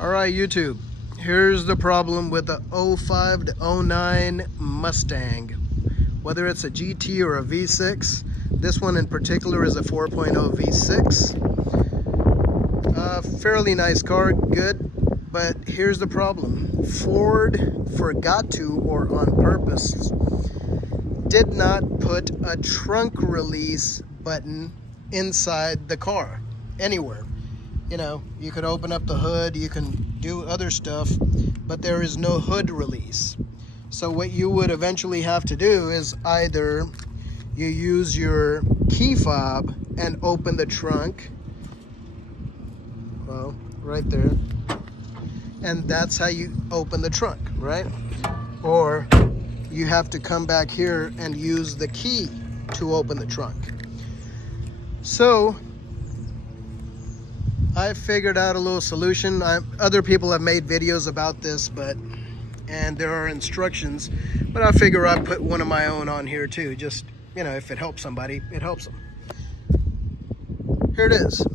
Alright YouTube, here's the problem with the 05 to 09 Mustang. Whether it's a GT or a V6, this one in particular is a 4.0 V6. Fairly nice car, good, but here's the problem. Ford forgot to, or on purpose, did not put a trunk release button inside the car, anywhere. You know, you could open up the hood, you can do other stuff, but there is no hood release. So what you would eventually have to do is either you use your key fob and open the trunk, well, right there, and that's how you open the trunk, right? Or you have to come back here and use the key to open the trunk. So I figured out a little solution. Other people have made videos about this, and there are instructions, but I figure I'd put one of my own on here too. Just, you know, if it helps somebody, it helps them. Here it is.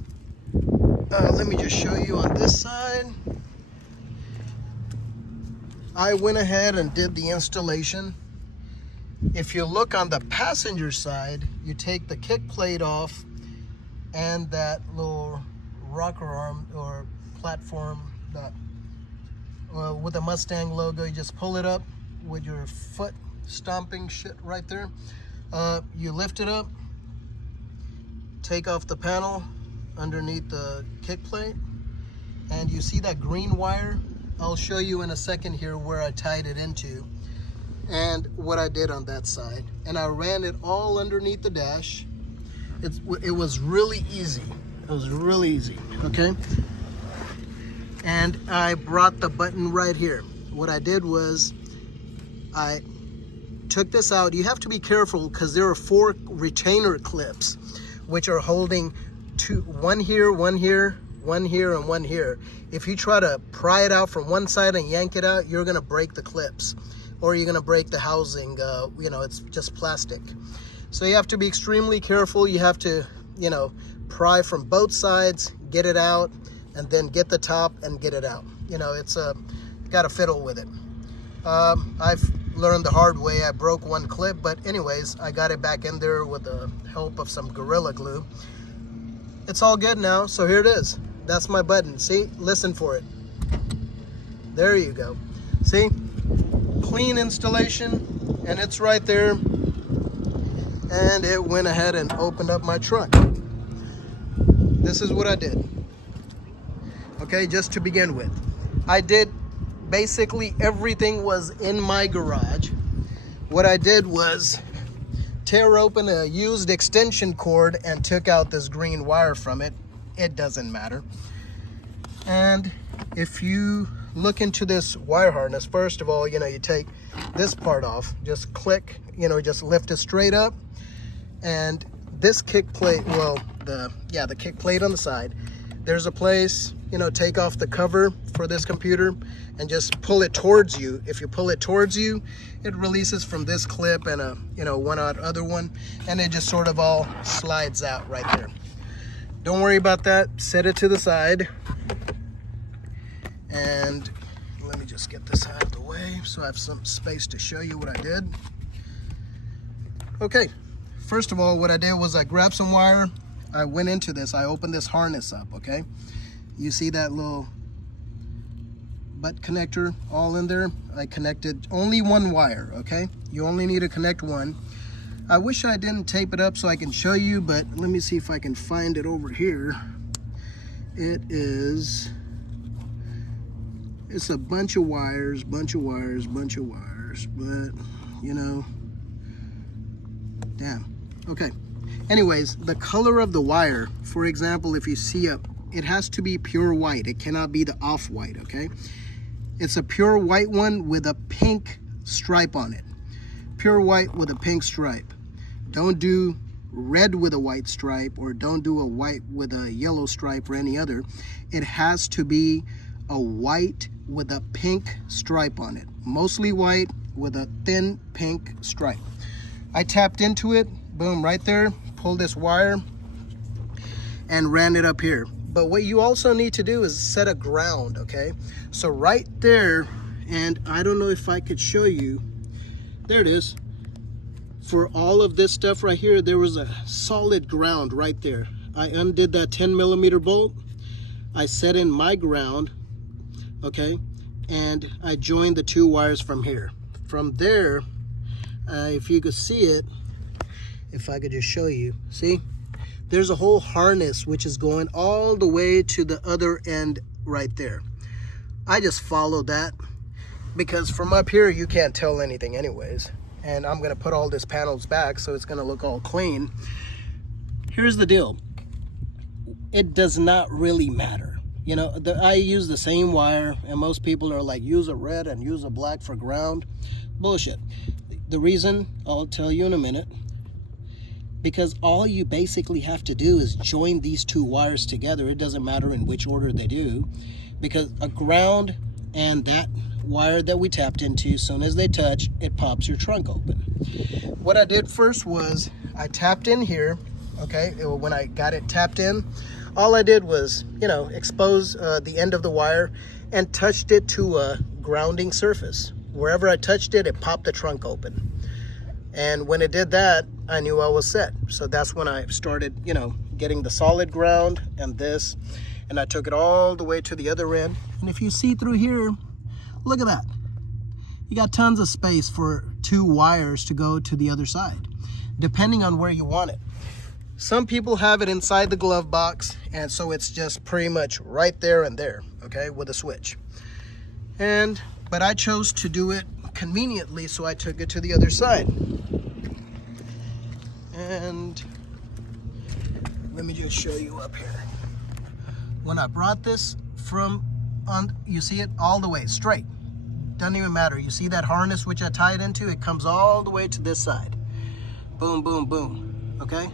Let me just show you on this side. I went ahead and did the installation. If you look on the passenger side, you take the kick plate off and that little rocker arm or platform with the Mustang logo. You just pull it up with your foot stomping shit right there. You lift it up, take off the panel underneath the kick plate, and you see that green wire. I'll show you in a second here where I tied it into and what I did on that side, and I ran it all underneath the dash. It was really easy. It was really easy, okay? And I brought the button right here. What I did was I took this out. You have to be careful because there are 4 retainer clips which are holding one here, one here, one here, and one here. If you try to pry it out from one side and yank it out, you're gonna break the clips, or you're gonna break the housing. You know, it's just plastic. So you have to be extremely careful. You have to, you know, pry from both sides, get it out, and then get the top and get it out. You know, it's gotta fiddle with it. I've learned the hard way. I broke one clip, but anyways, I got it back in there with the help of some Gorilla Glue. It's all good now, so here it is. That's my button. See, listen for it. There you go. See, clean installation, and it's right there. And it went ahead and opened up my trunk. This is what I did. Okay, just to begin with. I did basically everything was in my garage. What I did was tear open a used extension cord and took out this green wire from it. It doesn't matter. And if you look into this wire harness, first of all, you know, you take this part off, just click, you know, just lift it straight up. And this kick plate, well, the kick plate on the side, there's a place, you know, take off the cover for this computer and just pull it towards you. If you pull it towards you, it releases from this clip and a, you know, one other one, and it just sort of all slides out right there. Don't worry about that. Set it to the side. And let me just get this out of the way so I have some space to show you what I did. Okay. First of all, what I did was I grabbed some wire. I went into this. I opened this harness up, okay? You see that little butt connector all in there? I connected only one wire, okay? You only need to connect one. I wish I didn't tape it up so I can show you, but let me see if I can find it over here. It's a bunch of wires, but, you know, damn. Okay, anyways, the color of the wire, for example, if you see it has to be pure white. It cannot be the off-white, okay? It's a pure white one with a pink stripe on it. Pure white with a pink stripe. Don't do red with a white stripe, or don't do a white with a yellow stripe or any other. It has to be a white with a pink stripe on it. Mostly white with a thin pink stripe. I tapped into it. Boom, right there, pull this wire and ran it up here. But what you also need to do is set a ground, okay? So right there, and I don't know if I could show you, there it is. For all of this stuff right here, there was a solid ground right there. I undid that 10mm bolt. I set in my ground, okay? And I joined the 2 wires from here. From there, if you could see it, if I could just show you, see? There's a whole harness which is going all the way to the other end right there. I just followed that because from up here you can't tell anything anyways. And I'm gonna put all these panels back so it's gonna look all clean. Here's the deal. It does not really matter. You know, I use the same wire, and most people are like, use a red and use a black for ground. Bullshit. The reason, I'll tell you in a minute, because all you basically have to do is join these 2 wires together. It doesn't matter in which order they do, because a ground and that wire that we tapped into, as soon as they touch, it pops your trunk open. What I did first was I tapped in here, okay? When I got it tapped in, all I did was, you know, expose the end of the wire and touched it to a grounding surface. Wherever I touched it, it popped the trunk open. And when it did that, I knew I was set. So that's when I started, you know, getting the solid ground and this, and I took it all the way to the other end. And if you see through here, look at that. You got tons of space for 2 wires to go to the other side, depending on where you want it. Some people have it inside the glove box, and so it's just pretty much right there and there, okay, with a switch. But I chose to do it conveniently, so I took it to the other side. And let me just show you up here. When I brought this from on, you see it all the way straight. Doesn't even matter. You see that harness which I tied into? It comes all the way to this side. Boom, boom, boom. Okay?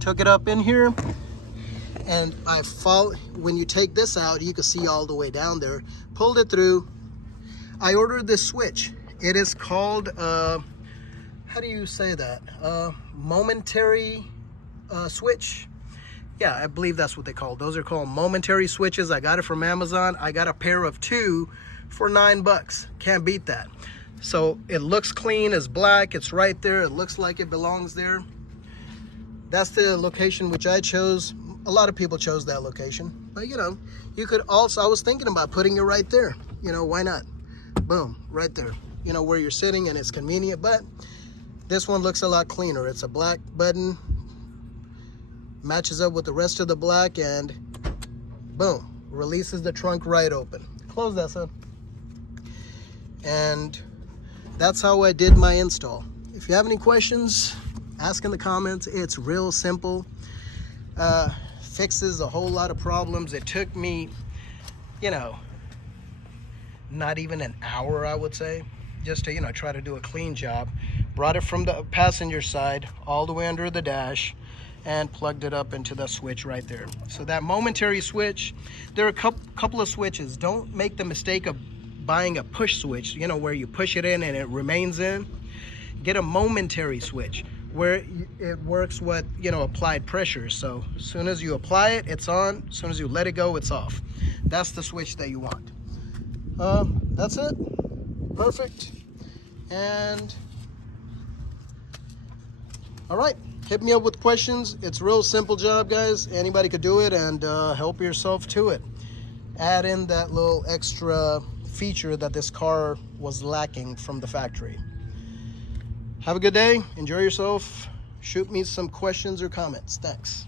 Took it up in here, and when you take this out, you can see all the way down there. Pulled it through. I ordered this switch. It is called, how do you say that? Momentary switch. Yeah, I believe that's what they call. Those are called momentary switches. I got it from Amazon. I got a pair of 2 for $9. Can't beat that. So it looks clean, it's black, it's right there. It looks like it belongs there. That's the location which I chose. A lot of people chose that location. But you know, you could also, I was thinking about putting it right there. You know, why not? Boom, right there. You know, where you're sitting and it's convenient, but this one looks a lot cleaner. It's a black button, matches up with the rest of the black, and boom, releases the trunk right open. Close that, son. And that's how I did my install. If you have any questions, ask in the comments. It's real simple. Fixes a whole lot of problems. It took me, you know, not even an hour, I would say, just to, you know, try to do a clean job. Brought it from the passenger side all the way under the dash and plugged it up into the switch right there. So that momentary switch, there are a couple of switches. Don't make the mistake of buying a push switch, you know, where you push it in and it remains in. Get a momentary switch where it works with, you know, applied pressure. So as soon as you apply it, it's on. As soon as you let it go, it's off. That's the switch that you want. That's it. Perfect. And all right, hit me up with questions. It's a real simple job, guys. Anybody could do it, and help yourself to it. Add in that little extra feature that this car was lacking from the factory. Have a good day. Enjoy yourself. Shoot me some questions or comments. Thanks.